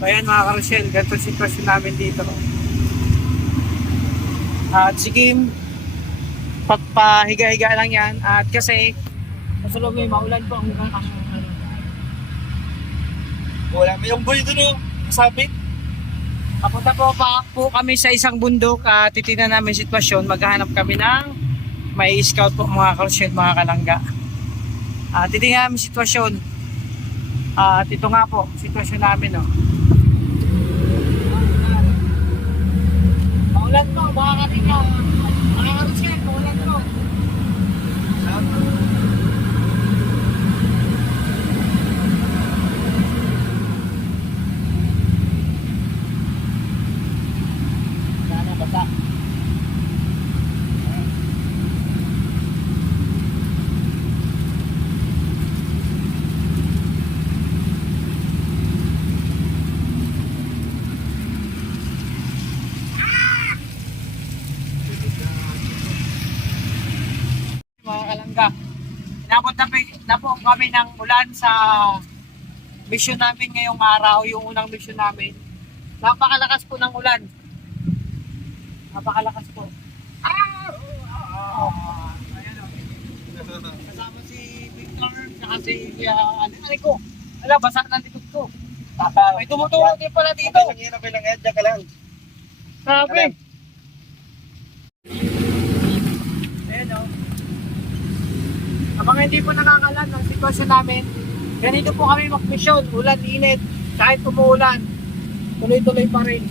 Ayan mga karosyel, ganito sitwasyon namin dito. At sige, pagpahiga-higa lang yan. At kasi, kasulog may maulan po ang Wala may yung boy doon, sabit. Papunta po kami sa isang bundok at titignan namin sitwasyon. Maghahanap kami ng may scout po mga karosyel, mga kalangga. Titignan namin sitwasyon. At ito nga po, sitwasyon namin. Oh. Maulan po, mga kalingga. Mga karosyel, maulan po. Sana bata. Mga kalangga, inabot na po kami ng ulan sa mission namin ngayong araw, yung unang mission namin. Napakalakas po ng ulan. Napakalakas po. Ayan o. Kasama si Victor, saka si ano ko. Wala, basa ng likod ko. May tumutulong din pala dito. Okay lang yan, dyan ka lang. Sabi. Ayan o. Kapag hindi po nakakalan ng sitwasyon namin, ganito po kami mag-mission, ulan, init, kahit umuulan, tuloy-tuloy pa rin.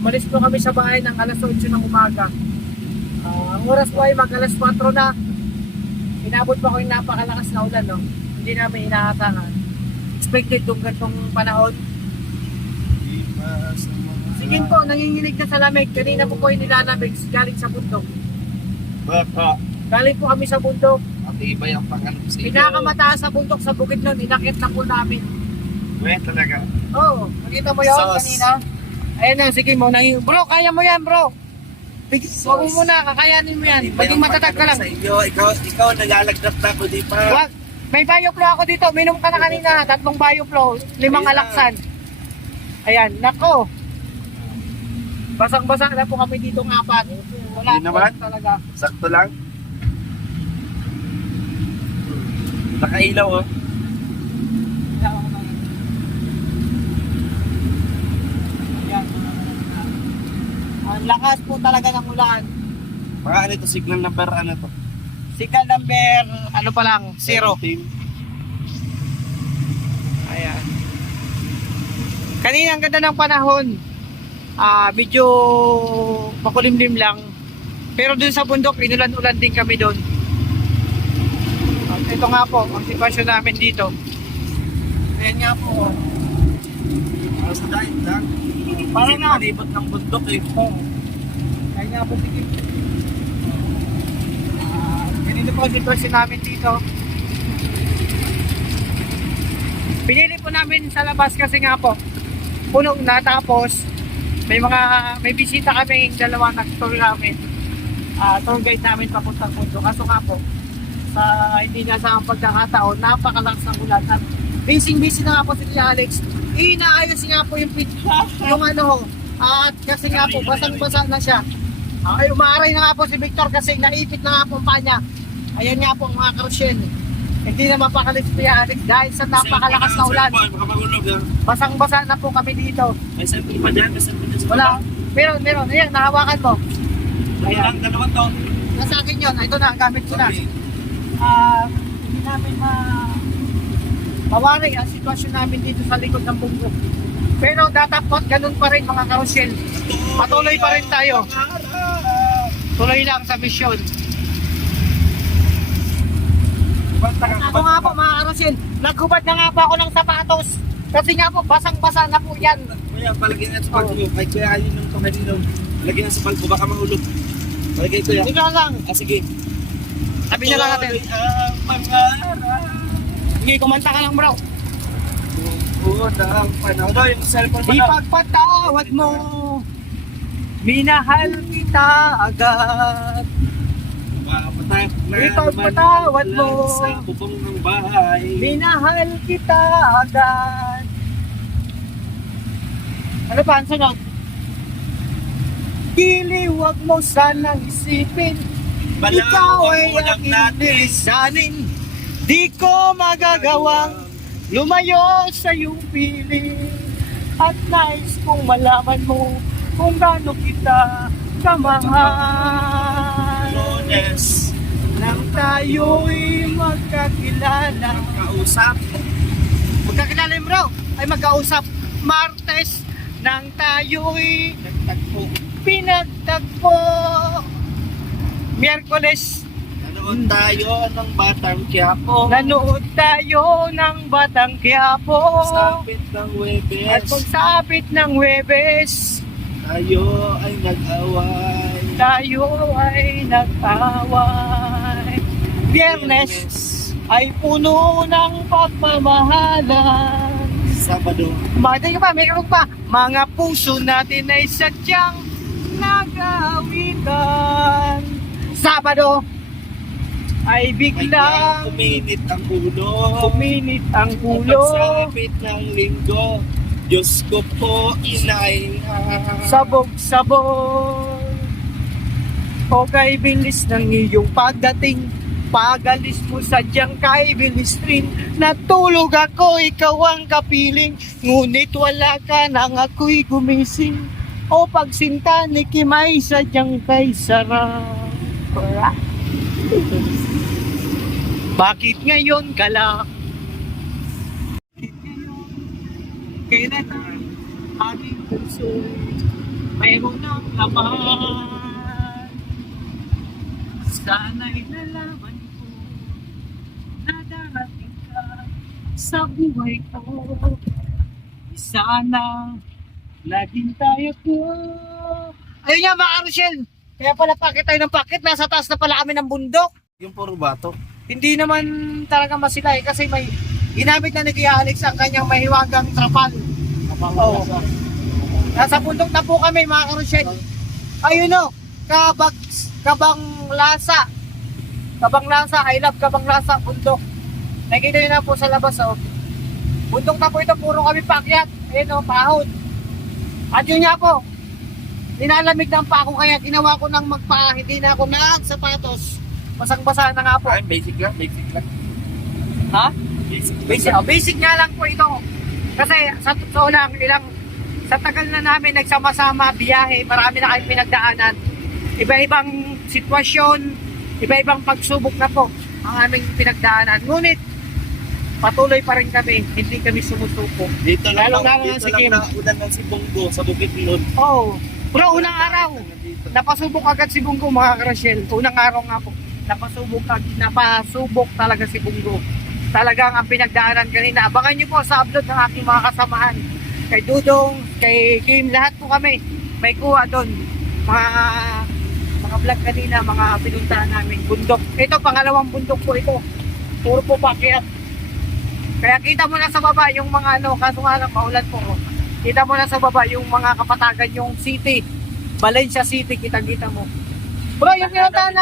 Umalis po kami sa bahay ng alas 8 ng umaga. Ang oras po ay mag alas 4 na. Inabot pa ko yung napakalakas na ulan, no? Hindi namin inaasahan. Expected itong gantong panahon. Sige po, nanginginig na sa lamig. Kanina po po yung nilalamig galing sa bundok. Baka, Galing po kami sa bundok. at iba yung pangalan sa iyo. Pinakamataas sa bundok sa bukid nun, inakit na po namin. Weh, talaga. Oo, nakita mo yun Sos. kanina? Ayan na, sige mo. Bro, kaya mo yan, bro. Huwag mo muna, kakayanin mo yan. Maging matatag ka lang. Sa iyo, ikaw nalalagnat na ako, di pa. Wag. May bioflow ako dito. Minom ka na kanina. 3 bioflow. 5 alaksan. Ayan, nako. Basang-basa na po kami dito ng 4. Wala Hindi naman. talaga. Sakto lang. Nakailaw, oh. Ayan. Ang lakas po talaga ng ulan. Mga ano ito, signal number ano to? Signal number, ano pa lang, 0. Team. Ayan. Kanina ang ganda ng panahon. Medyo makulimlim lang. Pero dun sa bundok, inulan-ulan din kami doon. At ito nga po, ang sitwasyon namin dito. Ayan nga po. Alas dahil lang. Parang na. Malibot ng bundok eh. Ayan nga po, sige. Ganito po ang sitwasyon namin dito. Pinili po namin sa labas kasi nga po, puno na, tapos may bisita kami, dalawa nag-tour namin. Tour guide namin papuntang mundo. Kaso nga po, sa hindi nga sa pagkakataon, napakalakas ng ulan. At busy na nga po si Alex. Inaayos nga po yung yung ano, at kasi nga po, basang-basa na siya. Ay, umaaray na nga po si Victor kasi naipit na nga po ang paa niya. Ayan nga po mga karosyel. Hindi na mapakalit si Alex dahil sa napakalakas na ulan. Basang-basa na po kami dito. May sample pa dyan, may sample dyan sa Wala. baba. Meron. Ayan, nahawakan mo. Ayan. Dalawang to. Nasa akin yun. Ito na, gamit ko na. Okay. Hindi namin mawari ang sitwasyon namin dito sa likod ng bundok. Pero datapot, ganun pa rin mga karosyel. Patuloy pa rin tayo. Tuloy lang sa misyon. Ako nga po mga karosyel, naghubad na nga po ako ng sapatos. Kasi nga po, basang-basa na po yan. Kuya, palagyan natin sa palco. Ay, kuya, alin ng kamalino. Lagyan natin sa palco, baka mahulog. Palagay kuya. Sige lang. Sige. Sabi na lang natin. Ang pangarap. Sige, kumanta ka lang bro. Unang panahon. Ano yung cellphone mo na? Ipagpatawad mo, minahal kita agad. Ipagpatawad mo, sa bubong ng bahay. minahal kita agad. Ano pa ang sunod? Giliw, wag mo sanang isipin. Ikaw ay aking lisanin. Di ko magagawang lumayo sa iyong piling. At nais kong malaman mo kung gaano kita kamahal. Lunes, Nang tayo'y magkakilala. kausap. Magkakilala yun, bro. Ay magkausap. Martes, nang tayo'y Nagtagpo. pinagtagpo. Miyerkules, Nanood tayo ng Batang Quiapo. nanood tayo ng Batang Quiapo. Sapit ng At Webes. pagsapit ng Webes, Tayo ay nag-away. tayo ay nag-away. Biyernes ay puno ng pagmamahalan. Sabado. Maganda ka pa, mayroon pa. Mga puso natin ay sadyang nag-awitan. Sabado ay biglang Uminit ang ulo. uminit ang At ulo. pagsapit ng linggo, Diyos ko po, inay. Sabog-sabog. O kay bilis ng iyong pagdating. Pagalis mo sadyang kay bilis rin. Natulog ako, ikaw ang kapiling. Ngunit wala ka nang ako'y gumising. O pagsinta ni Kimay sadyang kay sarap. Bakit ngayon ka lang? Kailan ang aking puso mayroon ng laman? Sana'y nalaman ko na darating ka sa buhay ko. Sana laging tayo ko. Ayun nga mga Rochelle, kaya pala pakit tayo ng pakit. Nasa taas na pala kami ng bundok. Yung puro bato. Hindi naman talaga masilay kasi may ginamit na ni Kuya Alex ang kanyang mahiwagang trapal. Oo. Nasa bundok na po kami mga Rochelle. Ayun o, Kabang Lasa. Kabang Lasa, I love Kabang Lasa, bundok. Nakikita nyo na po sa labas oh. Bundok na po ito, puro kami paakyat. Ayun o, pahod. At yun nga po, nilalamig ng pa ako kaya ginawa ko ng magpa, hindi na ako sapatos. Basang-basa na nga po. Ay, basic lang, basic lang. Ha? Basic. Basic nga lang po ito. Kasi sa totoo lang, sa tagal na namin nagsama-sama biyahe, marami na kayong pinagdaanan. Iba-ibang sitwasyon, iba-ibang pagsubok na po ang aming pinagdaanan. Ngunit, patuloy pa rin kami, hindi kami sumusuko. Dito lang, Lalong-lalo na dito si lang Kim. naulan ng si Bongo sa Bukit Lod. Oh, bro, unang araw, Dito. napasubok agad si Bungo mga Rachel. Unang araw nga po, napasubok talaga si Bungo. Talagang ang pinagdaanan kanina. Abangan nyo po sa upload ng aking mga kasamahan. Kay Dudong, kay Kim, lahat po kami. May kuha doon. Mga vlog kanina, mga pinuntahan namin. Bundok. Ito, pangalawang bundok po ito. Puro po pakyat. Kaya kita mo na sa baba yung mga kaso nga lang, maulan po. Kita mo na sa baba yung mga kapatagan, yung city. Valencia City, kita-kita mo. Bro, yung pinuntahan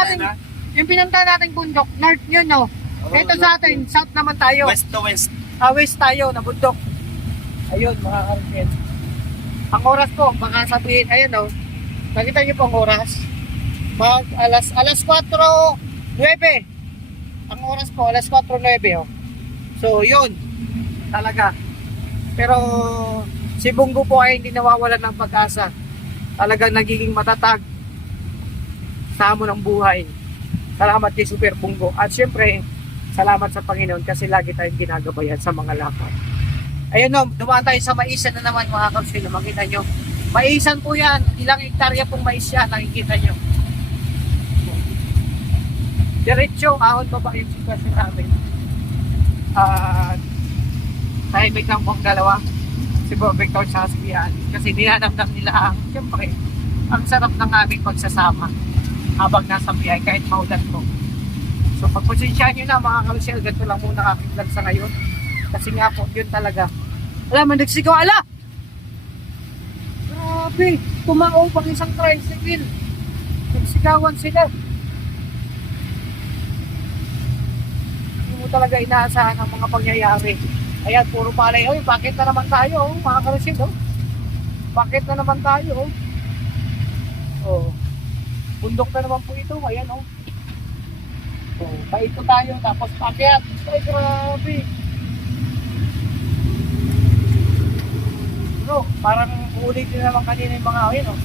natin bundok, north yun, no? Ito sa atin, south naman tayo. West to west. West tayo, na bundok. Ayun, mga karpet. Ang oras po, baka sabihin, ayun, no? Nakita niyo po ang oras? Alas 4:09. Ang oras po, alas 4:09, oh. So, yun. Talaga. Pero, si Bungo po ay hindi nawawalan ng pag-asa. Talagang nagiging matatag sa hamon ng buhay. Salamat kay Super Bungo. At syempre, salamat sa Panginoon kasi lagi tayong ginagabayan sa mga lakad. Ayun no, dumaan tayo sa maisan na naman mga kausilo. Makita nyo. Maisan po yan. Ilang hektarya pong mais yan. Nakikita nyo. Diretso, ahon pa ba yung sitwasyon namin? Tahimik lang pong dalawa. Si Bob Victor sa Haspian. Kasi ninanamdam nila ang, siyempre, ang sarap ng aming pagsasama habang nasa biyay kahit maulan po. So pagpasensyahan nyo na mga karusyel, ganito lang muna aking vlog sa ngayon. Kasi nga po, yun talaga. Alam mo, nagsigaw, ala! Grabe, tumaong pang isang tricycle. Nagsigawan sila. Hindi mo talaga inaasahan ang mga pangyayari. Ayan, puro palay. Oy, bakit na naman tayo, mga karusyel, oh? bakit na naman tayo, oh. Oh. Bundok na naman po ito, ayan, oh. Oh, paito tayo, tapos pakyat. Ay, grabe. Bro, parang ulit din naman kanina yung mga, ayan, oh.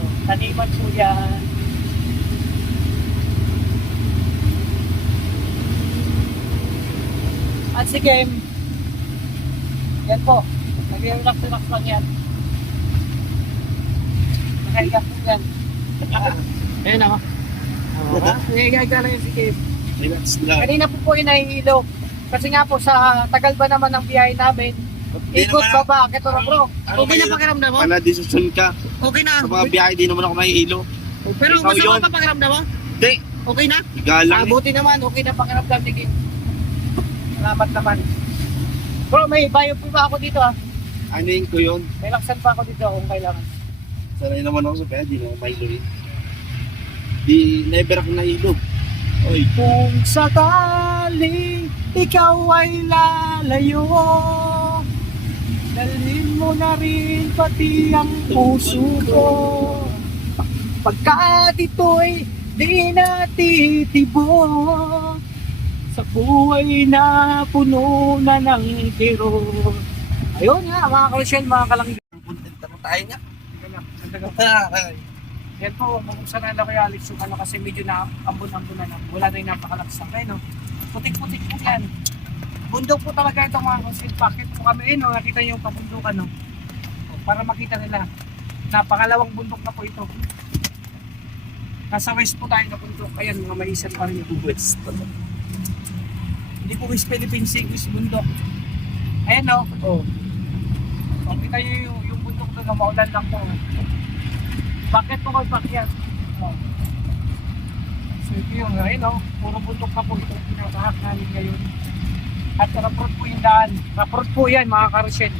Oh, taniman po yan. At si game, yan po, nag-relax-relax lang yan. Nakahiga po yan. Ayan ako. Nakahiga lang yan si game. Relax lang. Kanina po inahihilo. Kasi nga po sa tagal ba naman ng biyahe namin, ikot baba, kito na bro. Okay na pakiramdam mo? Pala decision ka. Okay na. Sa mga biyahe, di naman ako mahihilo. Pero Ikaw masama yun. pa pakiramdam mo? Hindi. Okay na? Galang. Buti naman, okay na pakiramdam ni Kim. Salamat naman. Bro, may bayo po ba ako dito ah? Anuin ko yun. May laksan pa ako dito kung kailangan. Sanay naman ako sa kaya, di naman mahilo eh. Di, never ako nahilo. Oy. Kung sakaling ikaw ay lalayo, dalhin mo na rin pati ang puso ko. Pagkat ito'y di natitibok sa buhay na puno na ng tiro. Ayun nga mga kalusyon, mga kalangga. Content na tayo nga. Yan po, kung saan na kaya Alex yung ano kasi medyo na ambon-ambon na. Wala na yung napakalakas na no? Putik-putik po yan. Bundok po talaga itong mga concealed pocket po kami. No? Nakita niyo yung pabundukan. No? Para makita nila. Napakalawang bundok na po ito. Nasa west po tayo na bundok. Ayan, mga maisan pa rin yung west. Hindi po West Philippines, West bundok. Ayan no. Oh. Makita niyo yung bundok doon na maulan lang po. Bakit po kayo pakyat? Oh. So ito yung ayun oh, puro bundok na po ito. Pinakahak namin ngayon. At rapport po yung daan. Rapport po yan mga karusin.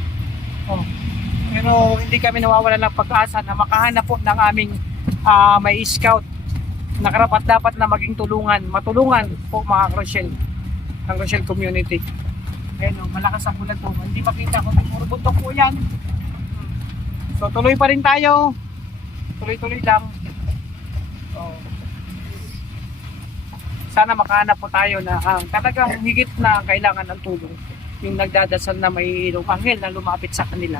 Oh. Pero hindi kami nawawala ng pag-asa na makahanap po ng aming may scout na karapat dapat na maging matulungan po mga karusin. Ang Rochelle community. Ayun oh, malakas ang ulan po. Hindi makita kung puro bundok po yan. So tuloy pa rin tayo. Tuloy-tuloy lang. Oh. Sana makahanap po tayo na talagang higit na kailangan ng tulong. Yung nagdadasal na may ilong anghel na lumapit sa kanila.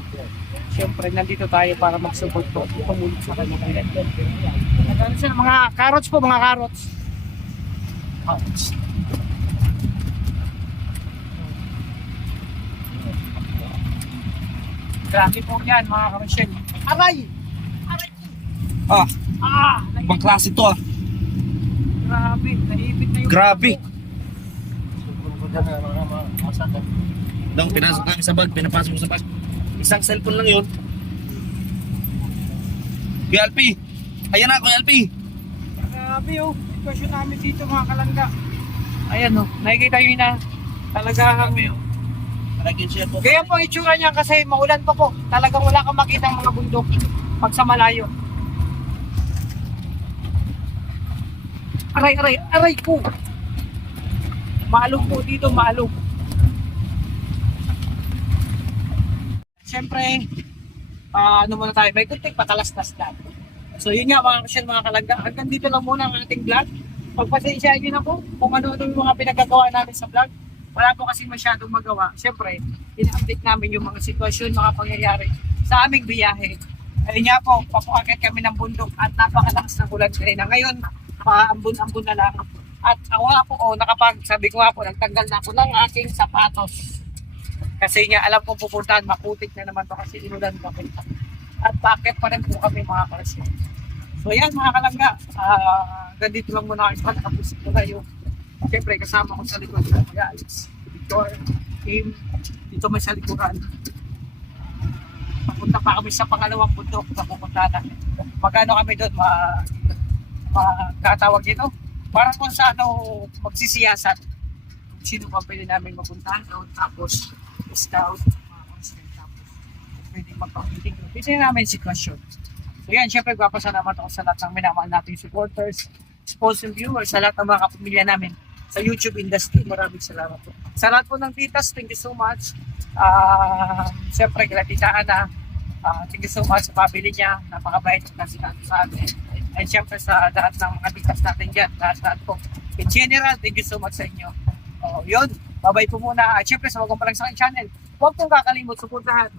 Siyempre, nandito tayo para mag-support po. Tumulong sa kanila. Nagdadasal sila, mga carrots po, mga carrots. Carrots. Grabe po yan, mga karosyel. Aray! Ah, Naipit. ibang klase to ah. Grabe, naipit na yung... Grabe. Dong, pinasok namin sa bag, pinapasok mo sa bag. Isang cellphone lang yun. Kuya LP! Ayan na, Kuya LP! Grabe oh, sitwasyon namin dito mga kalangga. Ayan oh, nakikita nyo na talagang... oh. Naging share po. Kaya po ang itsura niya kasi maulan pa po. Talagang wala kang makita ang mga bundok pag sa malayo. Aray po! Maalog po dito, maalog. Siyempre, ano muna tayo, may kunting patalastas na. So yun nga mga kasyal, mga kalangga, hanggang dito lang muna ang ating vlog. Pagpasensyahan nyo na po kung ano-ano yung mga pinagagawa namin sa vlog. Wala po kasi masyadong magawa. Siyempre, ina-update namin yung mga sitwasyon, mga pangyayari sa aming biyahe. Ayun nga po, papuakit kami ng bundok at napakalakas ng ulan kanina. Ngayon, paambun-ambun na lang. At ako nga po, sabi ko nga po, nagtanggal na ako ng aking sapatos. Kasi nga, alam kong pupuntahan, maputik na naman to kasi inulan kami. At paakit pa rin po kami mga kalasyon. So yan mga kalangga, ganito lang muna kayo, nakapusip ko kayo. Siyempre, kasama ko sa likod ng mga Alex, Victor, Kim, dito may sa likuran. Papunta pa kami sa pangalawang bundok na pupunta namin. Magano kami doon, makatawag dito. Parang kung sa ano, magsisiyasan. Sino pa pwede namin mapuntahan doon, tapos scout, mga constant, tapos pwede magpang-meeting doon. Pwede namin sitwasyon. So yan, syempre, papasalamat ako sa lahat ng minamahal nating supporters, sponsor viewers, sa lahat ng mga kapamilya namin sa YouTube industry. Maraming salamat po. Sa lahat po ng titas, thank you so much. Siyempre, kila Tita Ana, Thank you so much sa family niya. Napakabait na sinabi sa atin. And syempre sa lahat ng mga bitas natin dyan. Lahat po. In general, thank you so much sa inyo. Yun. Bye-bye po muna. At syempre sa wag pa lang sa aking channel. Huwag pong kakalimot. Suportahan.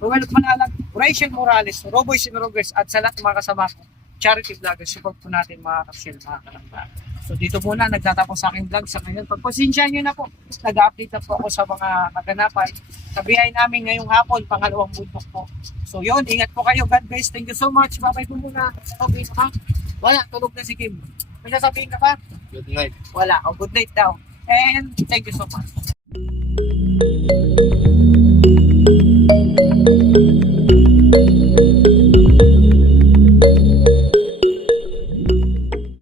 Ruel Manalag, Rachel Morales, Roboy Sinrogers, at sa lahat ng mga kasama ko. Charity vloggers. Support po natin mga kapsil, mga kalamba. So dito muna, nagtatapos sa aking vlog sa ngayon. Pagpasensyahan nyo na po. Nag-update na po ako sa mga kaganapan. Sa biyahe namin ngayong hapon, pangalawang bundok po. So yun, ingat po kayo. God bless. Thank you so much. Bye-bye po muna. Okay na ka? Wala, tulog na si Kim. May sasabihin ka pa? Good night. Wala. Good night daw. And thank you so much.